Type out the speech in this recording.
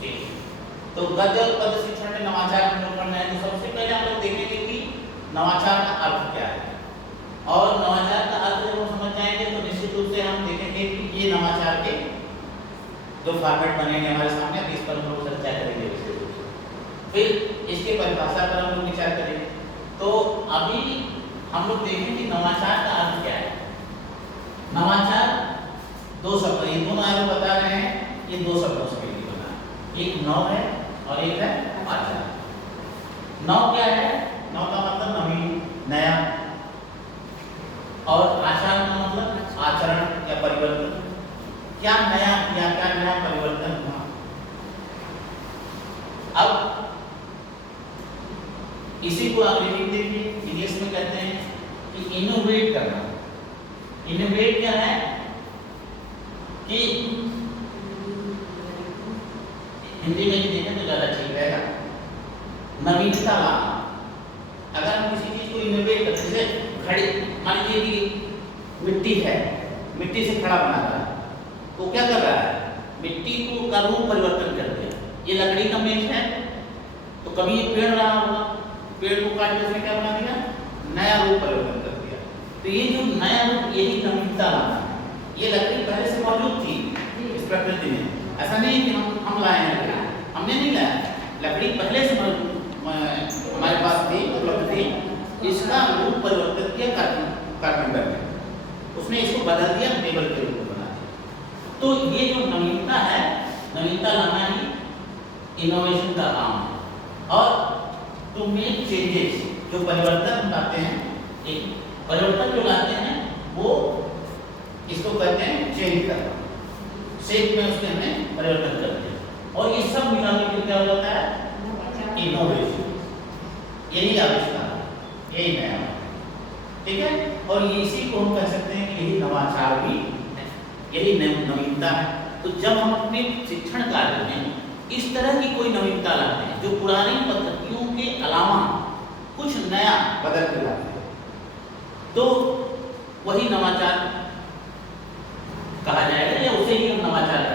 ठीक। तो गद्य और पद्य शिक्षण में नवाचार हम लोग पढ़ना है, तो सबसे पहले हम लोग देखेंगे कि नवाचार का अर्थ क्या है। और नवाचार का अर्थ जब हम समझ जाएंगे तो निश्चित रूप से हम देखेंगे कि ये नवाचार के जो फॉर्मेट बनेंगे हमारे सामने, इस पर हम लोग चर्चा करेंगे विशेष रूप से। फिर इसके परिभाषा पर हम लोग विचार करेंगे। तो अभी हम लोग देखें कि नवाचार का अर्थ क्या है। नवाचार दो शब्द, ये दोनों आगे बता रहे हैं, ये दो शब्दों से मिलकर बना है। एक नव है और एक है आचार। नव क्या है? नव का मतलब नवीन, नया, और आचार का मतलब आचरण या परिवर्तन। क्या नया किया, क्या नया परिवर्तन हुआ। अब इसी को अंग्रेजी में देखिए, इंग्लिश में कहते हैं कि इनोवेट करना। इनोवेट क्या है कि हिंदी में भी देखें तो ज्यादा ठीक रहेगा, नवीनता लाना। अगर हम किसी चीज को इनोवेट करते, जैसे घड़ी, मान लीजिए कि मिट्टी है, मिट्टी से घड़ा बना रहा है, तो क्या कर रहा है? मिट्टी को का रूप परिवर्तन कर दिया। ये लकड़ी का मेज है, तो कभी ये पेड़ रहा होगा, पेड़ को काट के उसने क्या बना दिया? नया रूप परिवर्तन कर दिया। तो ये जो नया रूप, यही नवीनता लाना है। ये लकड़ी पहले से मौजूद थी इस प्रकृति में, ऐसा नहीं है कि हम लाए हैं लकड़ी, हमने नहीं लाया। लकड़ी पहले से हमारे पास थी, उपलब्ध थी। इसका रूप परिवर्तन किया कारपेंटर ने, उसने इसको बदल दिया, टेबल के रूप में बना दिया। तो ये जो नवीनता है, नवीनता लाना ही इनोवेशन का काम है। और टू मेक चेंजेस, जो परिवर्तन हम लाते हैं, एक परिवर्तन जो लाते हैं वो इसको कहते हैं चेंज करना। शेप में उसके हमने परिवर्तन कर दिया, और ये सब मिला के क्या हो जाता है? इनोवेशन। यही आविष्कार, यही नया, ठीक है। और इसी को हम कह सकते हैं कि यही नवाचार भी है, यही नवीनता है। तो जब हम अपने शिक्षण कार्य में इस तरह की कोई नवीनता लाते हैं जो पुरानी पद्धतियों के अलावा कुछ नया बदल के लाते हैं, तो वही नवाचार कहा जाएगा, या उसे ही हम नवाचार